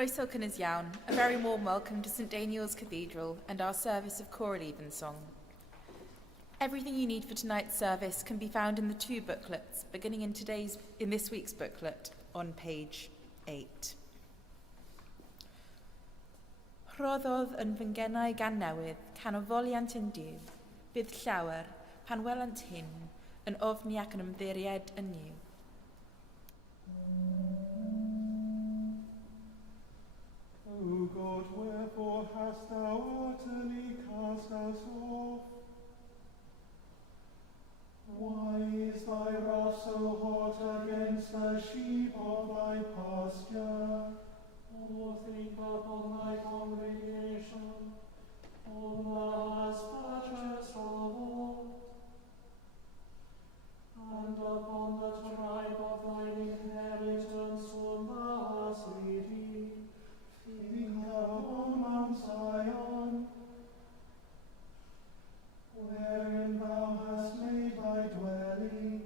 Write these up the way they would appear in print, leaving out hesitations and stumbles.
Croeso cynnes iawn. A very warm welcome to St Daniel's Cathedral and our service of Choral Evensong. Everything you need for tonight's service can be found in the two booklets, beginning in this week's booklet on page 8. Rhoddodd yn fy ngenau gan newydd, can ofoliant yn diw, bydd llawer, pan welant hyn, yn ofni ac yn ymddiried yn niw. O God, wherefore hast thou utterly cast us off? Why is thy wrath so hot against the sheep of thy pasture? O think upon thy congregation, whom thou hast purchased from old, and upon the tribe of thine inheritance whom thou hast redeemed. Think upon Mount Zion, wherein thou hast made thy dwelling.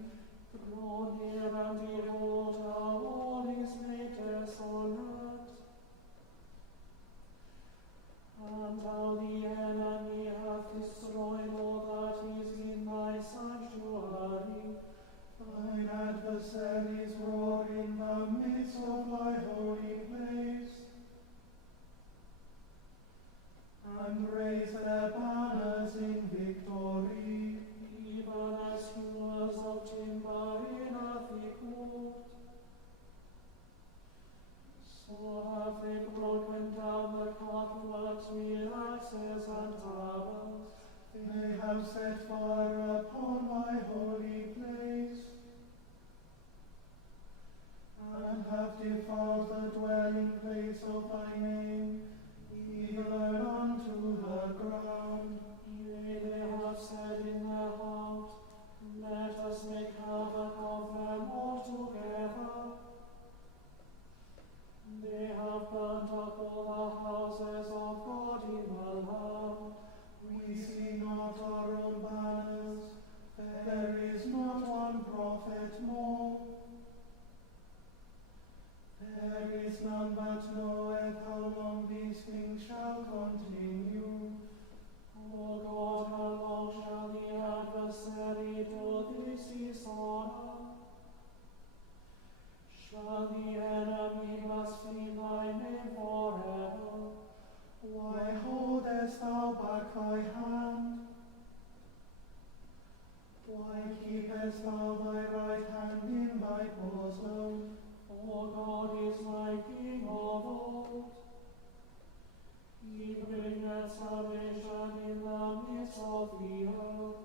Draw near and behold how all is made desolate, and how the enemy hath destroyed all that is in thy sanctuary. Thine adversaries roar in the midst of thy holy place, and raise their banners in victory. Even as hewers of timber in a thick wood, so have they broken down the clockworks with axes and tablets. They have set fire upon thy holy place, and have defiled the dwelling place of thy name, even unto the ground. Yea, they have said in their heart, let us make havoc of them altogether. They have burnt up all the houses of God in the land. We see not our own banners, there is not one prophet more. There is none that knoweth how long these things shall continue. O God, how long shall the adversary do this dishonor? Shall the enemy blaspheme thy name forever? Why holdest thou back thy hand? Why keepest thou thy right hand in thy bosom? O God is thy King of old. He bringeth salvation in the midst of the earth.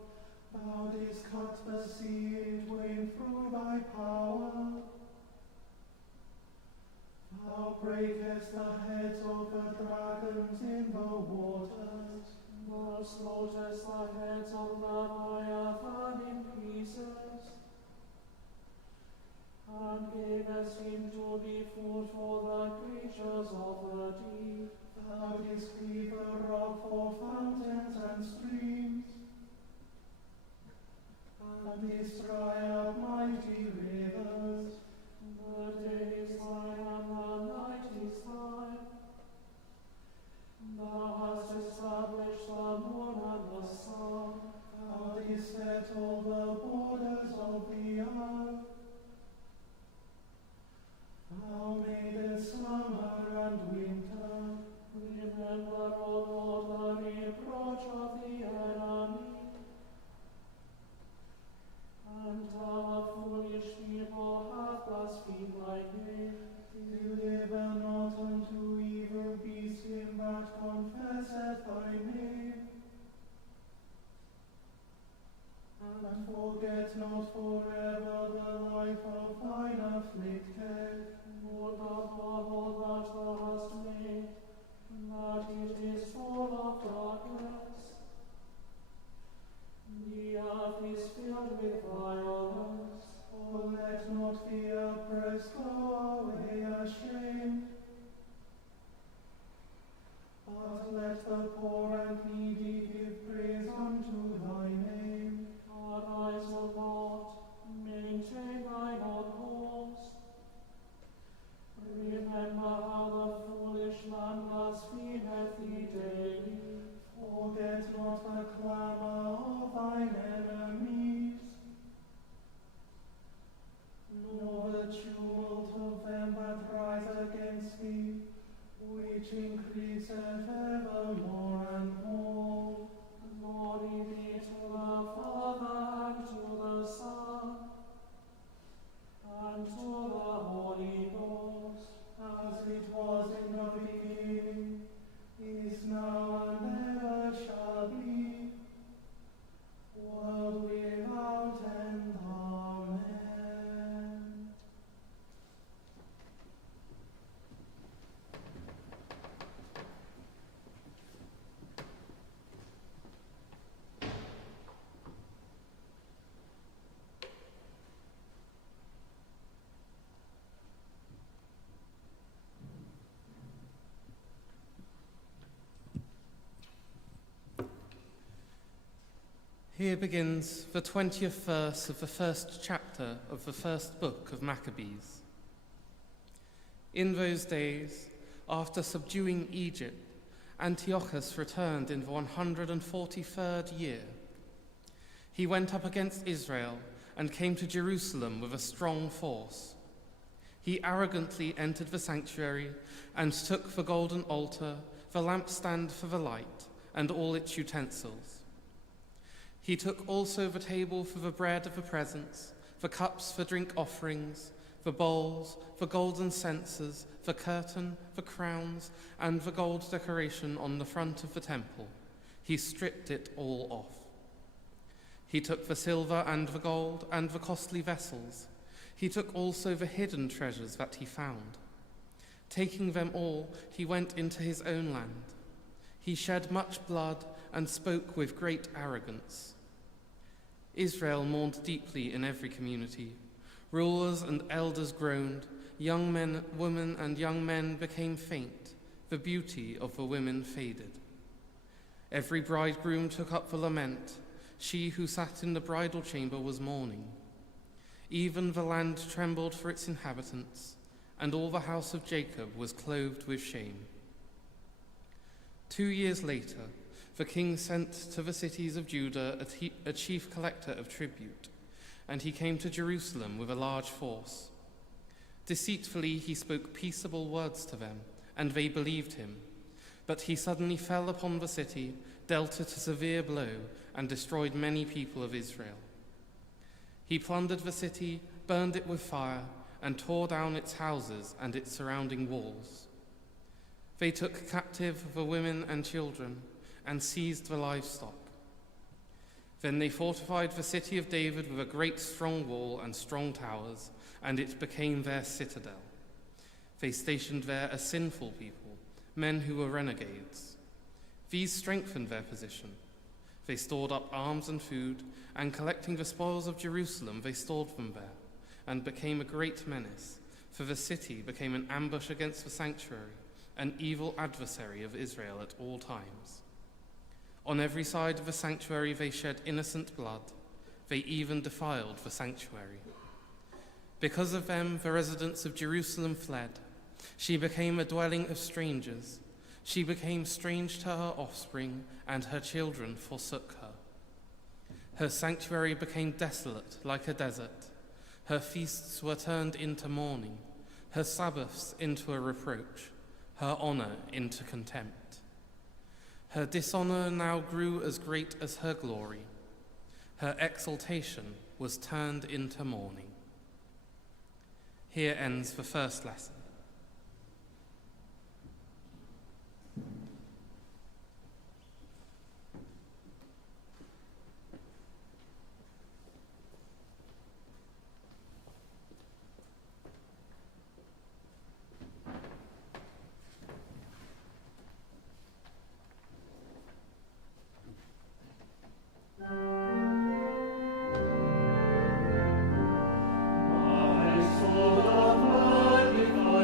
Thou didst cut the sea in twain through thy power. Thou breakest the heads of the dragons in the waters. Thou slaughterest the heads of Leviathan in pieces, and gavest him to be food for the creatures of the deep. Thou didst cleave the rock for fountains and streams, and didst dry up mighty rivers. The day is thine and the night is thine. Thou hast established the moon and the sun. Thou didst set all the borders of the earth. Thou madest summer and winter. Remember, O Lord, the reproach of the enemy, and how a foolish people have blasphemed thy name. Deliver not unto evil beasts him that confesseth thy name. And forget not forever the life of thine afflicted. Look upon all that thou hast made, that it is full of darkness. The earth is filled with violence. Oh, let not the oppressed go away ashamed, but let the poor and needy give praise unto thy name. Arise, O God, maintain thine own cause. Remember how the blasphemeth thee daily. Forget not the clamour of thine enemies, nor the tumult of them that rise against thee, which increaseth ever more and more. Glory be to the Father, and to the Son, and to the Holy Ghost, As it was in the beginning, is now, and ever shall be, world without end. Amen. Here begins the 20th verse of the first chapter of the first book of Maccabees. In those days, after subduing Egypt, Antiochus returned in the 143rd year. He went up against Israel and came to Jerusalem with a strong force. He arrogantly entered the sanctuary and took the golden altar, the lampstand for the light, and all its utensils. He took also the table for the bread of the presence, the cups for drink offerings, the bowls, the golden censers, the curtain, the crowns, and the gold decoration on the front of the temple. He stripped it all off. He took the silver and the gold and the costly vessels. He took also the hidden treasures that he found. Taking them all, he went into his own land. He shed much blood and spoke with great arrogance. Israel mourned deeply in every community. Rulers and elders groaned. Young men, women, and young men became faint. The beauty of the women faded. Every bridegroom took up the lament. She who sat in the bridal chamber was mourning. Even the land trembled for its inhabitants, and all the house of Jacob was clothed with shame. 2 years later, the king sent to the cities of Judah a chief collector of tribute, and he came to Jerusalem with a large force. Deceitfully he spoke peaceable words to them, and they believed him. But he suddenly fell upon the city, dealt it a severe blow, and destroyed many people of Israel. He plundered the city, burned it with fire, and tore down its houses and its surrounding walls. They took captive the women and children, and seized the livestock. Then they fortified the city of David with a great strong wall and strong towers, and it became their citadel. They stationed there a sinful people, men who were renegades. These strengthened their position. They stored up arms and food, and collecting the spoils of Jerusalem, they stored them there, and became a great menace, for the city became an ambush against the sanctuary, an evil adversary of Israel at all times. On every side of the sanctuary they shed innocent blood. They even defiled the sanctuary. Because of them, the residents of Jerusalem fled. She became a dwelling of strangers. She became strange to her offspring, and her children forsook her. Her sanctuary became desolate like a desert. Her feasts were turned into mourning, her Sabbaths into a reproach, her honor into contempt. Her dishonor now grew as great as her glory. Her exaltation was turned into mourning. Here ends the first lesson. Ail Sul Ar Bymtheg,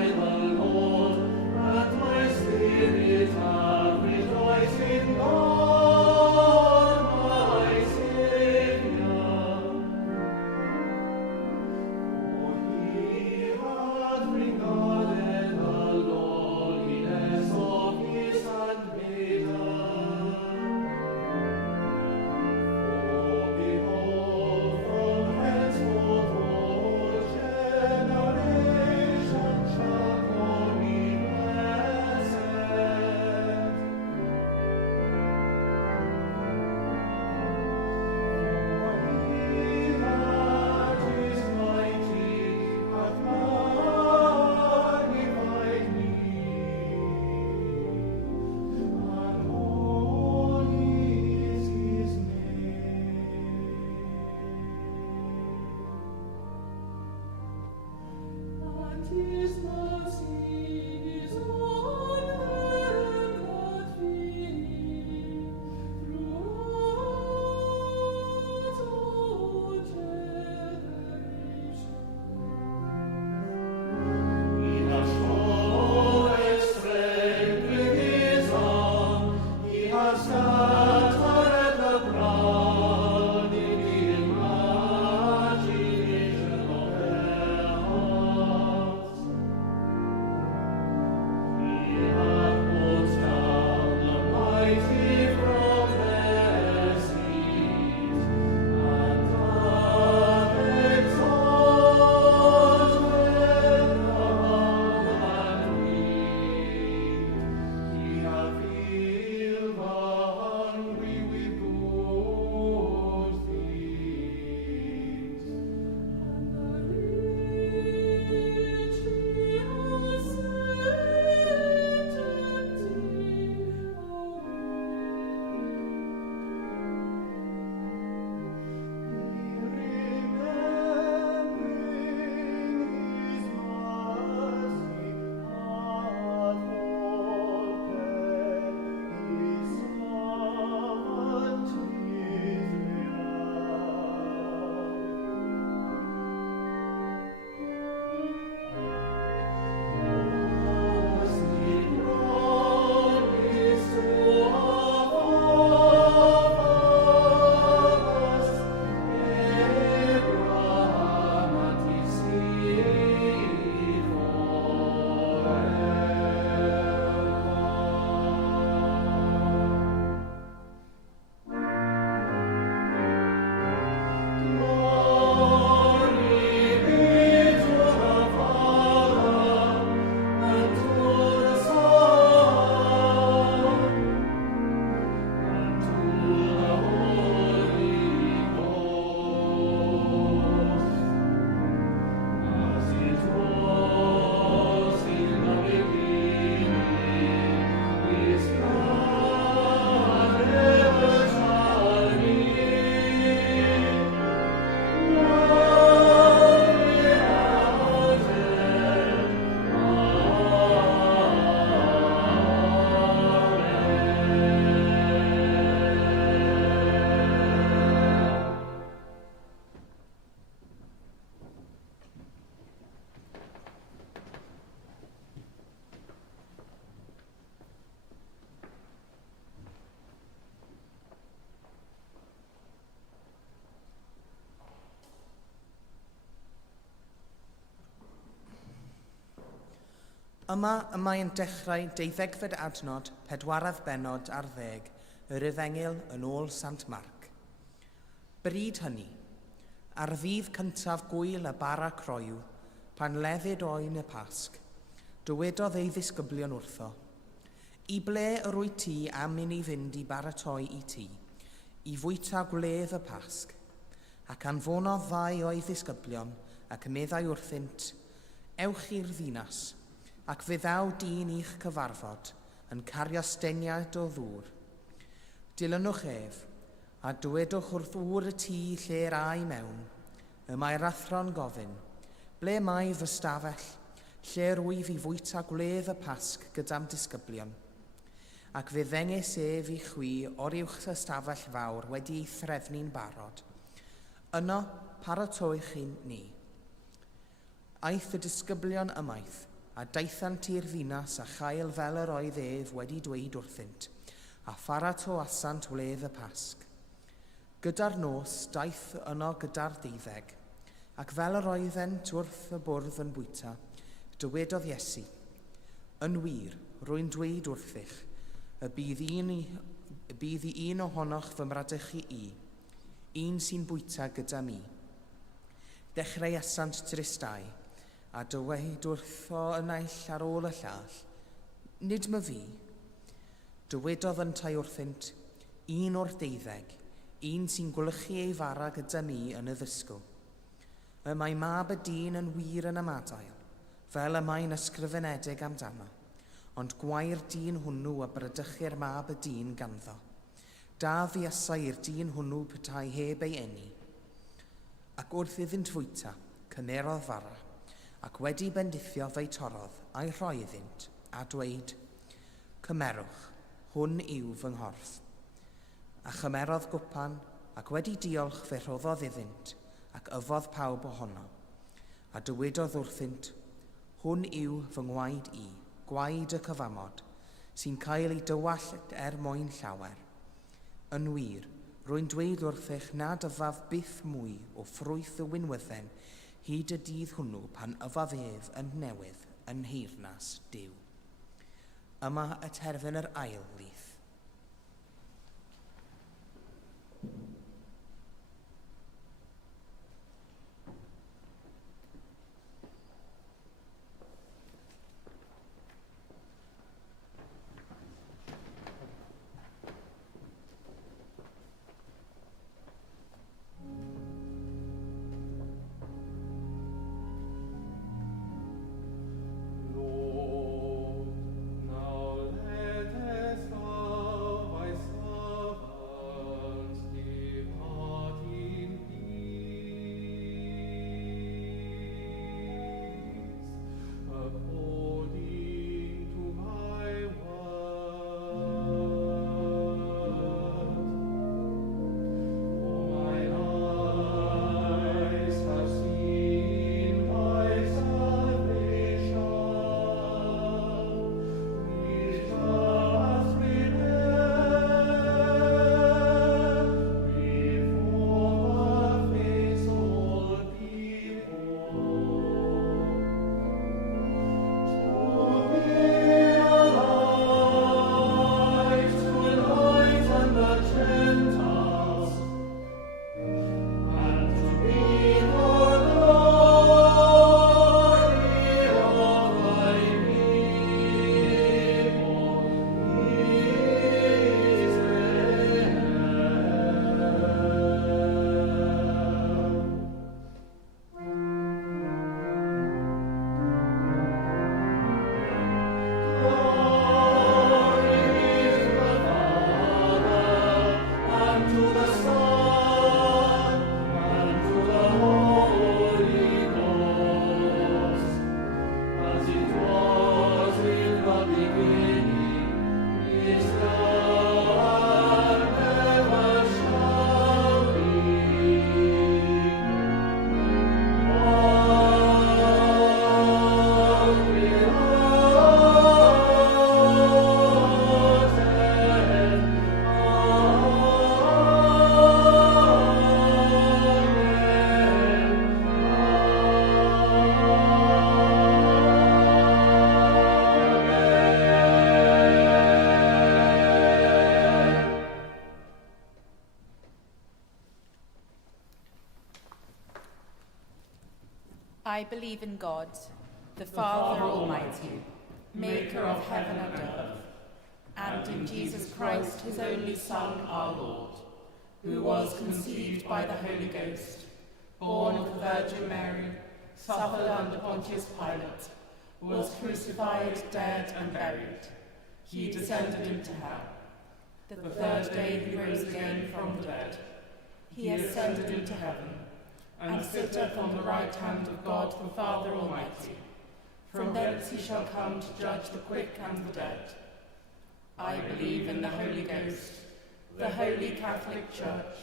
Y mae'n dechrau 12fed adnod 4 bennod ar 10 yr Efengyl yn ôl Sant Marc. Bryd hynny, ar ddydd cyntaf gwyl y bara croew, pan leddid oen y Pasg, dywedodd ei ddisgyblion wrtho, "I ble yr wyt ti am i ni fynd i baratoi i ti, i fwyta gwledd y Pasg?" Ac anfonodd 2 o'i ddisgyblion ac meddai wrthynt, "Ewch i'r ddinas, ac fe ddaw dyn i'ch cyfarfod yn cario steniad o ddŵr. Dilynwch ef, a dywedwch wrth ŵr y tŷ lle rai mewn, y mae'r athro'n gofyn, ble mae fy stafell, lle rwyf i fwyta gwledd y Pasg gyda'm disgyblion. Ac fe ddengys ef i chwi o'r uwch y stafell fawr wedi ei threfnu'n barod. Yno paratoich ni. Aeth y disgyblion ymaith, a daethant i'r ddinas a chael fel yr oedd ef wedi dweud wrthynt, a pharato asant wledd y Pasg. Gyda'r nos daeth yno gyda'r 12, ac fel yr oeddent wrth y bwrdd yn bwyta, dywedodd Iesu, "Yn wir, rwy'n dweud wrthych, y bydd un ohonoch fy mradychu i, un sy'n bwyta gyda mi." Dechrau asant tristau, a dywed wrtho yn aill ar ôl y llall, "Nid my fi." Dywedodd yntau wrthynt, "Un o'r 12, un sy'n gwlychu ei fara gyda mi yn y ddysgl. Y mae mab y dyn yn wir yn ymadael, fel y mae'n ysgrifenedig amdano, ond gwair dyn hwnnw a brydychu'r mab y dyn ganddo. Da fuasai i'r dyn hwnnw petai heb ei eni." Ac wrth iddynt fwyta, cymerodd fara, ac wedi bendithio fe'i torodd a'i rhoi iddynt, a dweud, "Cymerwch, hwn yw fy nghorff." A chymerodd gwpan, ac wedi diolch fe rhoddodd iddynt, ac yfodd pawb ohono. A dywedodd wrthynt, "Hwn yw fy ngwaed i, gwaed y cyfamod, sy'n cael ei dywallt mwyn llawer. Yn wir, rwy'n dweud wrthych nad yfaf byth mwy o ffrwyth y wynwydden hyd y dydd hwnnw pan yfaf ef yn newydd yn nheyrnas Duw." Yma y terfyn yr ail lith. Lord, now let us I believe in God, the Father Almighty, maker of heaven and earth, and in Jesus Christ, his only Son, our Lord, who was conceived by the Holy Ghost, born of the Virgin Mary, suffered under Pontius Pilate, was crucified, dead, and buried. He descended into hell. The third day he rose again from the dead. He ascended into heaven, and sitteth on the right hand of God the Father Almighty. From thence he shall come to judge the quick and the dead. I believe in the Holy Ghost, the Holy Catholic Church,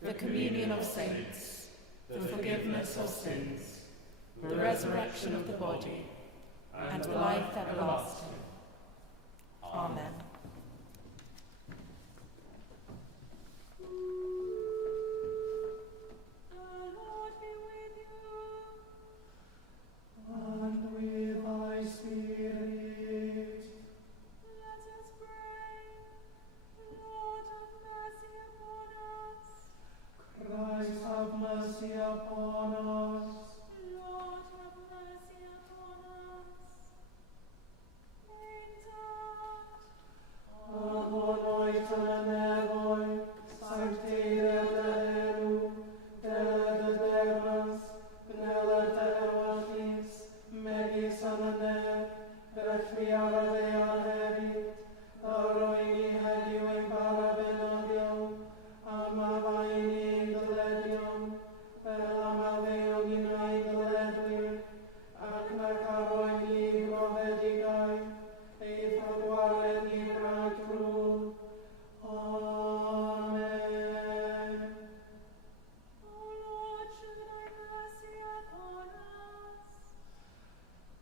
the communion of saints, the forgiveness of sins, the resurrection of the body, and life everlasting. Amen. And with thy spirit. Let us pray. Lord, have mercy upon us. Christ, have mercy upon us. Lord, have mercy upon us. Painted. Ahonoitan sanctire Deum, dele demas, benella Devatis, megis anane, requiara Dea hebit, daroini hedium parabenadium, amavaini indeledium, bellam aveum in indeledui, ac nacaroini provedigai, eifraguare libra cru. Amen. O Lord, show thy mercy upon us.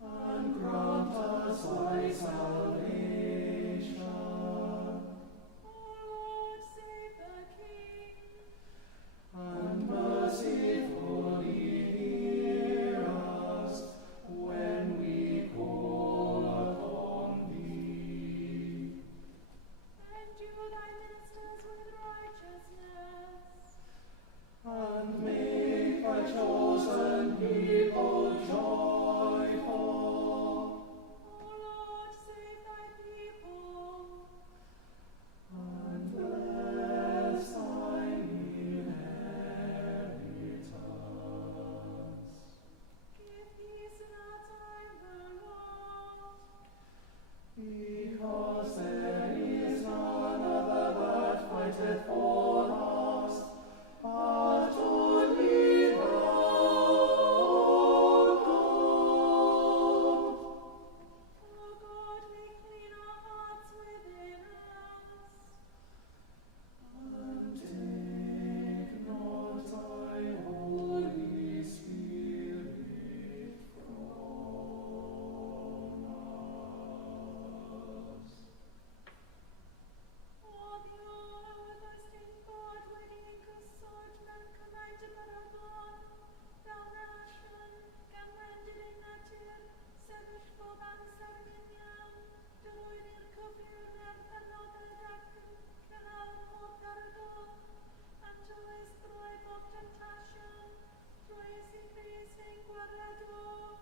And grant us thy salvation. O Lord, save the King. And mercifully hear us when we call upon thee. Endue thy ministers with righteousness. And make thy chosen people joyful. O Lord, save thy people. And bless thine inheritance. Give peace in our time, O Lord. Because there is none other that fighteth for us, but only thou, O God. O God, make clean our hearts within us. And take not thy Holy Spirit from us. O Dios, everlasting God, waiting in consortment, commanded Paragon, thou nation, commanded in nature, sevish boban serviniam, de wedi'r cyfyr nerfennog y dacw, canal mod Paragon, and to his thrive of temptation, through his increasing guardador.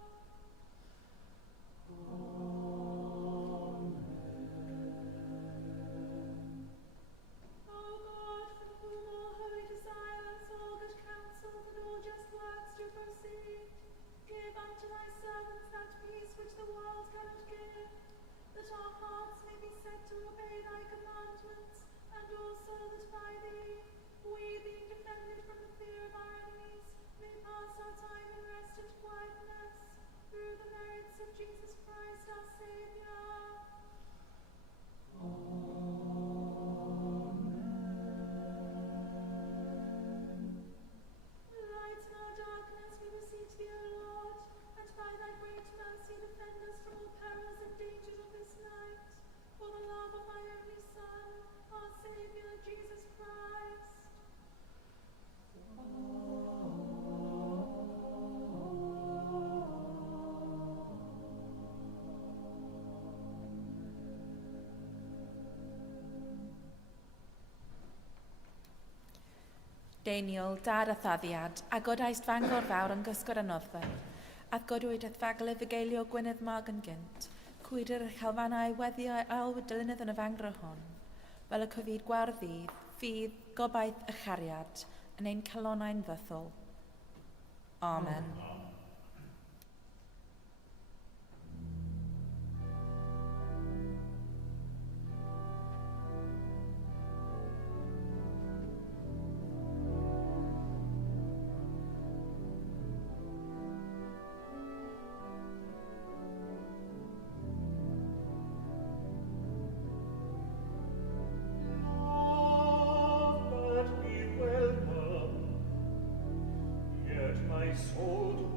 O God, from whom all holy desires, all good counsels, and all just works do proceed, give unto thy servants that peace which the world cannot give, that our hearts may be set to obey thy commandments, and also that by thee, we, being defended from the fear of our enemies, may pass our time in rest and quietness, through the merits of Jesus Christ our Saviour. Lighten our darkness, we beseech thee, O Lord, and by thy great mercy defend us from all perils and dangers of this night, for the love of thy only Son, our Saviour, Jesus Christ. Daniel, dad a thaddiad, a godaist fangor fawr yn gysgod a noddfa. Ath godwyd ath fagl y fugeilio Gwynedd mag yn gynt. Cwydyr y chalfannau weddiau alwyd dylynydd yn y fangro hon. Fel y cyfyd gwardydd, ffydd, gobaith y chariad, yn ein calonau'n fythol. Amen. Yet my soul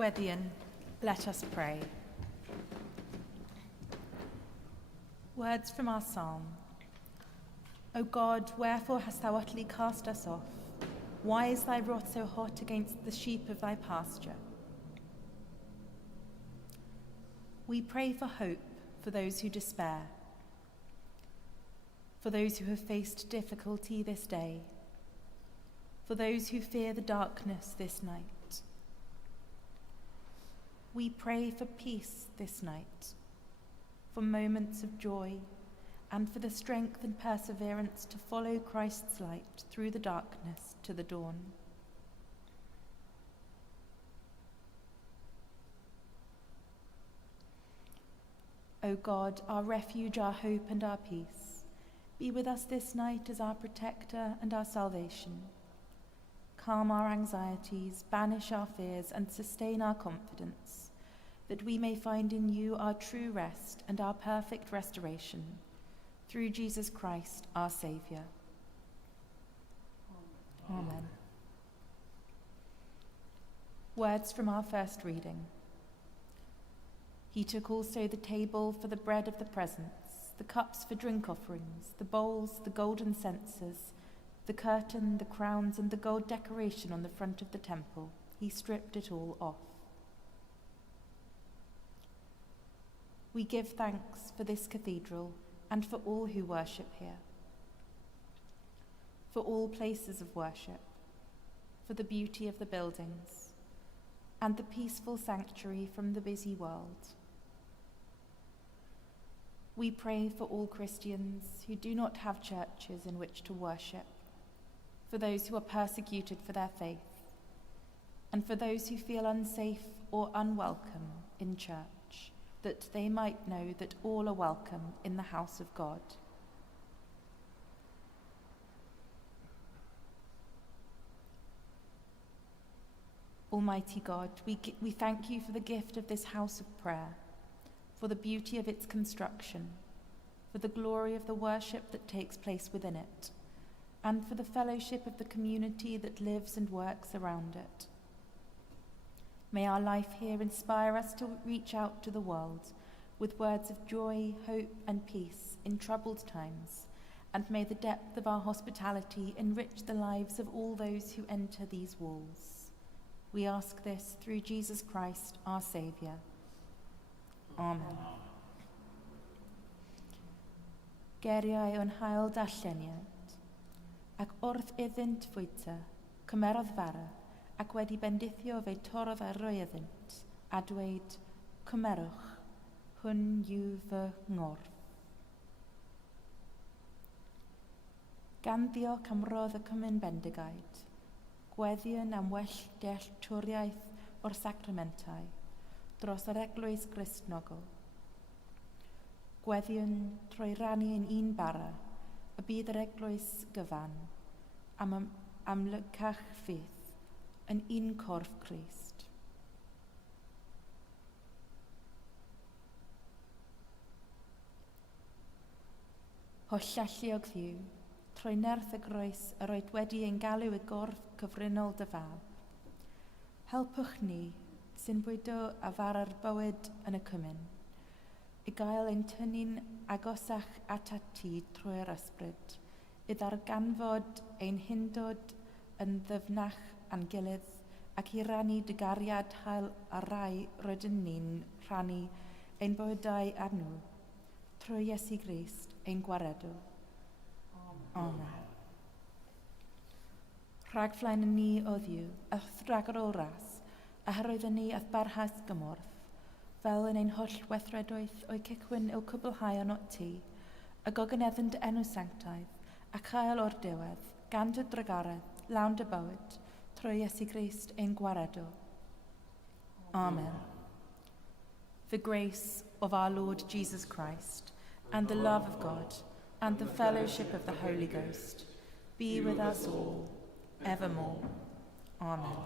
Wedi'r, let us pray. Words from our psalm. O God, wherefore hast thou utterly cast us off? Why is thy wrath so hot against the sheep of thy pasture? We pray for hope for those who despair, for those who have faced difficulty this day, for those who fear the darkness this night. We pray for peace this night, for moments of joy, and for the strength and perseverance to follow Christ's light through the darkness to the dawn. O God, our refuge, our hope, and our peace, be with us this night as our protector and our salvation. Calm our anxieties, banish our fears, and sustain our confidence, that we may find in you our true rest and our perfect restoration, through Jesus Christ, our Saviour. Amen. Words from our first reading. He took also the table for the bread of the presence, the cups for drink offerings, the bowls, the golden censers, the curtain, the crowns, and the gold decoration on the front of the temple. He stripped it all off. We give thanks for this cathedral and for all who worship here, for all places of worship, for the beauty of the buildings, and the peaceful sanctuary from the busy world. We pray for all Christians who do not have churches in which to worship, for those who are persecuted for their faith, and for those who feel unsafe or unwelcome in church, that they might know that all are welcome in the house of God. Almighty God, we thank you for the gift of this house of prayer, for the beauty of its construction, for the glory of the worship that takes place within it, and for the fellowship of the community that lives and works around it. May our life here inspire us to reach out to the world with words of joy, hope, and peace in troubled times, and may the depth of our hospitality enrich the lives of all those who enter these walls. We ask this through Jesus Christ, our Saviour. Amen. Geriau o'n hael darlleniad, ac wrth iddynt fwyta, cymerodd fara, ac wedi bendithio fe torodd ar roi iddynt, a dweud, cymerwch, hwn yw fy ngorff. Gan ddiolch am rodd y cymyn bendigaid, gweddion am well dealltwriaeth o'r sacramentau, dros yr eglwys Gristnogol. Gweddion trwy rannu yn un bara, y bydd yr eglwys gyfan, am amlycach ffydd, yn un corff Crist. Hollallio gddiw, trwy nerth y groes yr oed wedi ein galw y gorff cyfrinol dy fab. Helpwch ni, sy'n bwydo a fara'r bywyd yn y cymyn, i gael ein tynnu'n agosach at ati trwy'r ysbryd, i ddarganfod ein hyndod yn ddyfnach a'n gilydd, ac i rannu dy gariad hael a rai rydyn ni'n rhannu ein bywydau ar nhw, trwy Iesu Grist ein gwaredw. Amen. Rhagflaen yn ni o ddiw, a thragor o ras, a hyroedden ni ath barhaus gymorth, fel yn ein holl weithredoedd o'i cicwyn i'w cwblhau o not ti, y gogyneddyn dy enw sanctaidd, ac chael o'r diwedd, gan dy dragaredd, lawn dy bywyd, trwy Iesu Grist ein gwaredw. Amen. The grace of our Lord Jesus Christ, and the love of God, and the fellowship of the Holy Ghost, be with us all, evermore. Amen.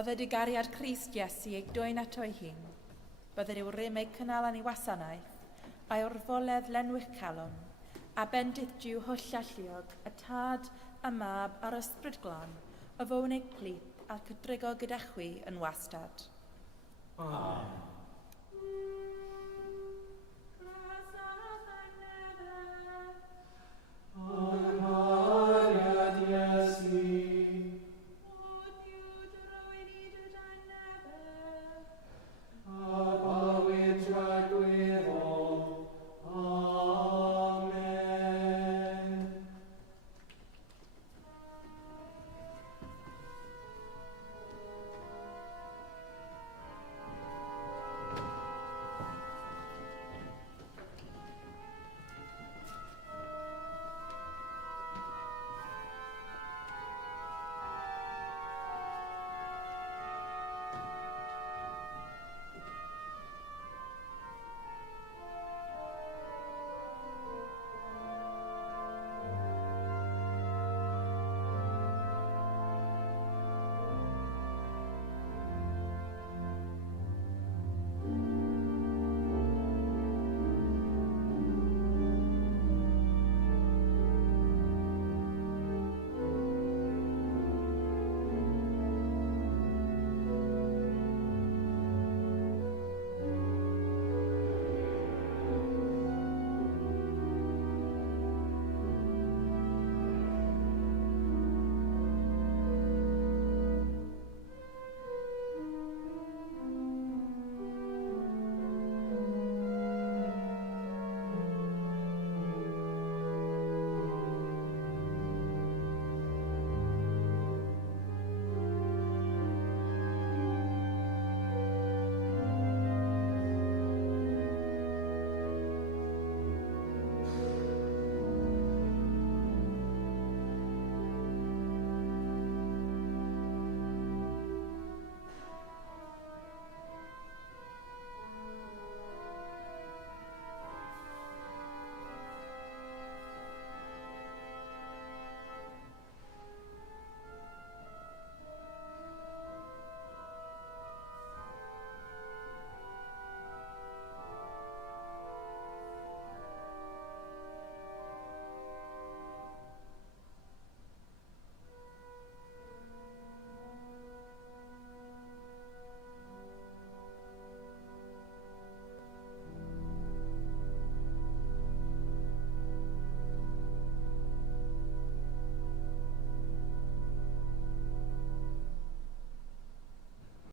Bydded y gariad Crist Iesu eich dwy'n ato ei hun. Bydded yw rym ei cynnal yn ei wasanaeth, a'i orfoledd lenwych calon, a bendith diw hwll alluog, y tad, y mab a'r ysbryd glân, y fown eich plith a'r cydrigo gyda chwi yn wastad. Amen.